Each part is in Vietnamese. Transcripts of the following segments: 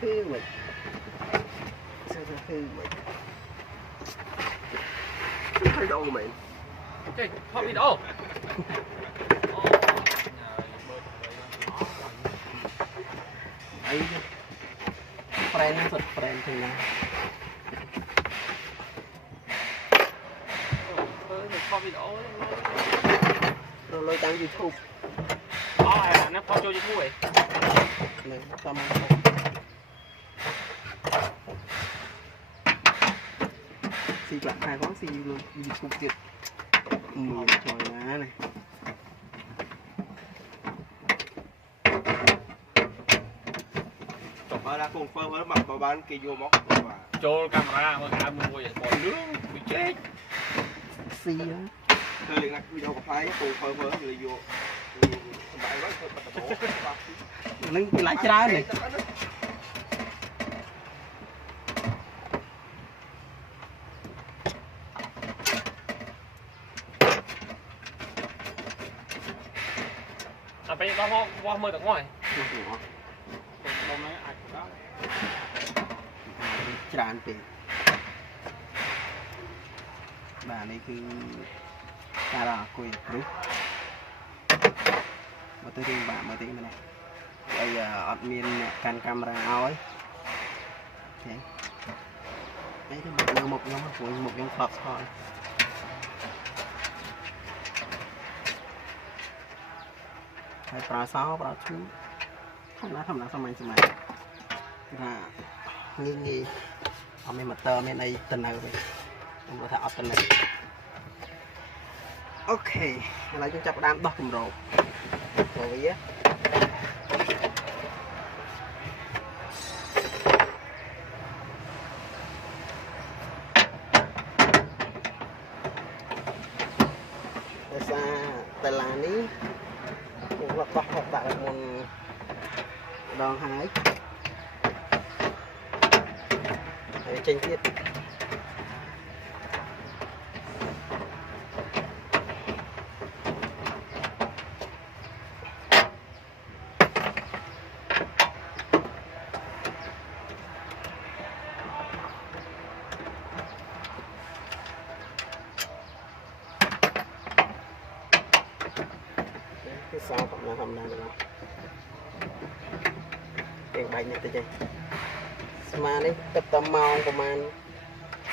hư mình sao ra hư mình thấy đâu mình chơi họ bị đâu ấy friend thật friend thì nào họ bị đâu rồi lôi đăng YouTube nó có cho YouTube ấy này tao mang xì bạn hai quán xì luôn YouTube tiệt trời má này là cùng phương với mặt vào bán kia vô móc cho camera mà cả mua vậy còn nước bị chết xì đó thời liền video có phải cùng phương với người vô bạn nói thôi bắt đầu nó bị lái trái này à bây giờ qua mưa được ngoài tràn tiền bà này cứ ta là quỳ đúng mà tôi tin bạn mà tin này bây giờ admin can camera ấy thế đấy thì một nhóm phật thôi hay pra sáu pra chú không nói xong anh là nghi ở bên mặt tơ bên đây tình nào vậy không có thể ở tình này ok lại chúng ta đang đọc cầm rồi á sa tây lan ní cũng là đọc học tại một đòn hái tranh tiết cái sao còn là hầm nào nữa cái bánh này tới đây mà đấy tập tâm màu của mình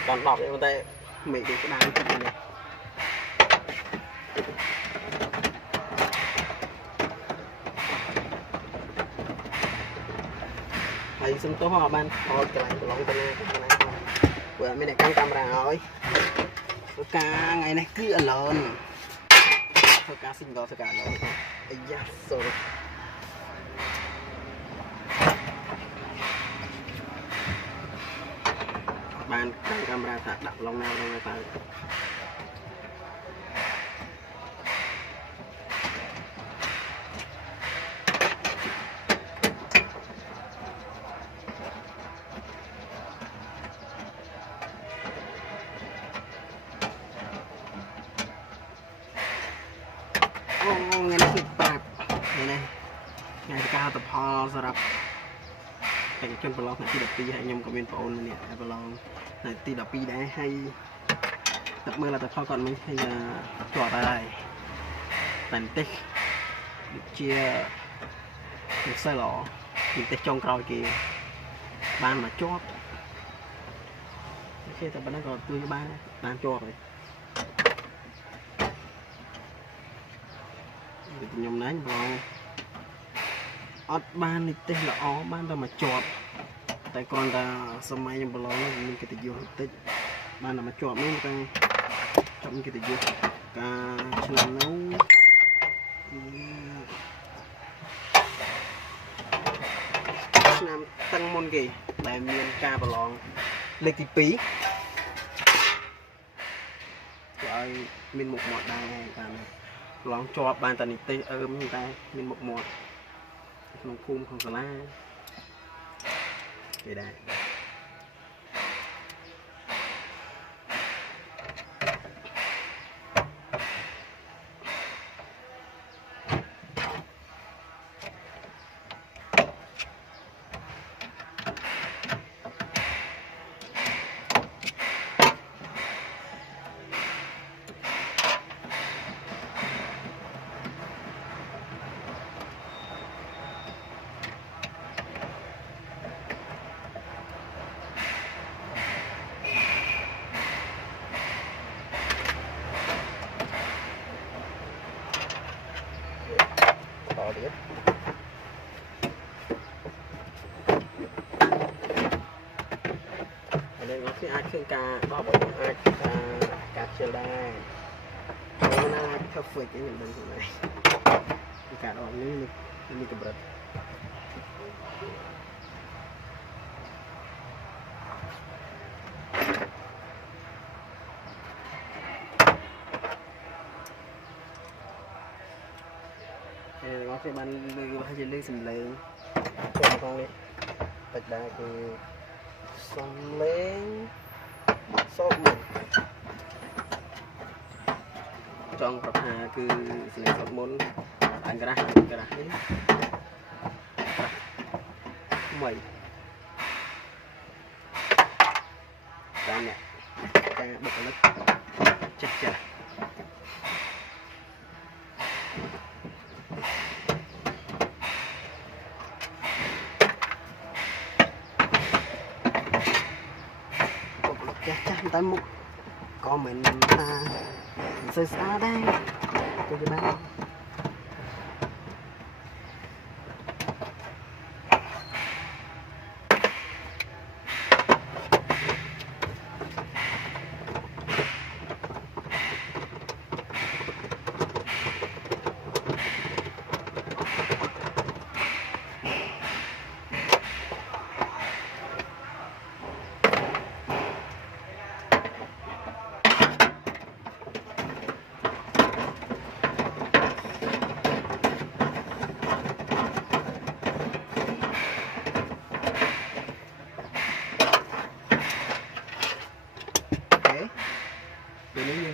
còn đọc để người ta mỹ được cái đàn của này thầy xin tốt hoa ban thôi cái này của lông tên này vừa mới để căng camera rồi ca ngày này cứ ở lớn thôi ca sinh gọi sẽ cả lớn ấy da rồi bàn căng camera thật đặt lông nào đây ta nghe nó bạc này ngày cao tập ho rồi thành chân blog này tí đập pi hay nhom comment phone này nè blog này tí đập pi đấy hay tập mưa là tập ho còn mình hay là trò tài thành tích được chia được sơ lọ mình tích trong coi kìa ban mà chót khi tập nó còn tươi ban chót rồi nhom nấy blog ọt ban này tên là ó ban đâu mà chọt tại còn ta xong mai nhầm blog mình cái tự dụng tích ban là mà chọt mấy ta chọn cái tự dụng cả chừng nấu làm tăng môn gì đại miền ca blog lịch thị phí rồi mình một mọt đây ta blog chọt ban ta này tê như ta mình một mọt không khung không xà la vậy đây đỏ tiếp ở đây có cái ai khương ca đó bởi ai cá chiều đây nó là theo phơi cái những thứ này cả đó như cái bật nó sẽ ban lưu hay lưu sầm lên con con đấy bạch đá thì xong lên sốt trong tập hà cứ sinh sốt môn anh cái đấy mày ra nè ra bật lực chắc chắn chắc tới một có mình sơ xa đây cho các bạn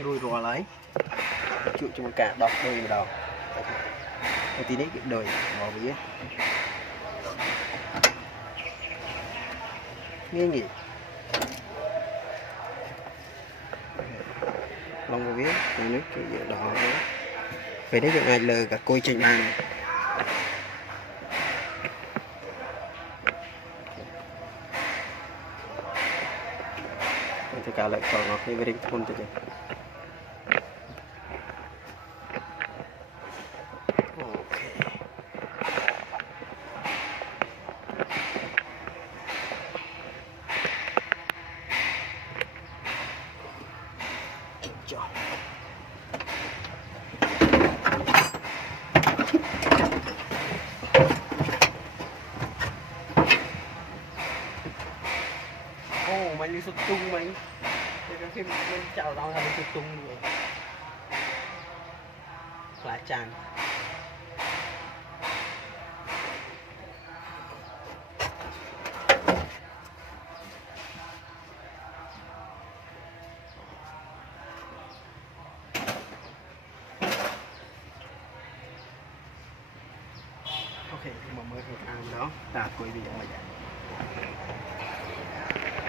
rồi rồi lấy chịu cho cả đọc đôi vào đầu tí đấy đời bỏ vía nghe nhỉ lòng vào vía này nước kiểu đỏ về đấy được ngày lờ cả côi trình này thì cả lại còn ngọt như cái thôn cho mày đi sụt tung mày thì cái phim mình chào tao là đi sụt tung rồi lá tràn ok mà mới ăn đó là quý vị mà vậy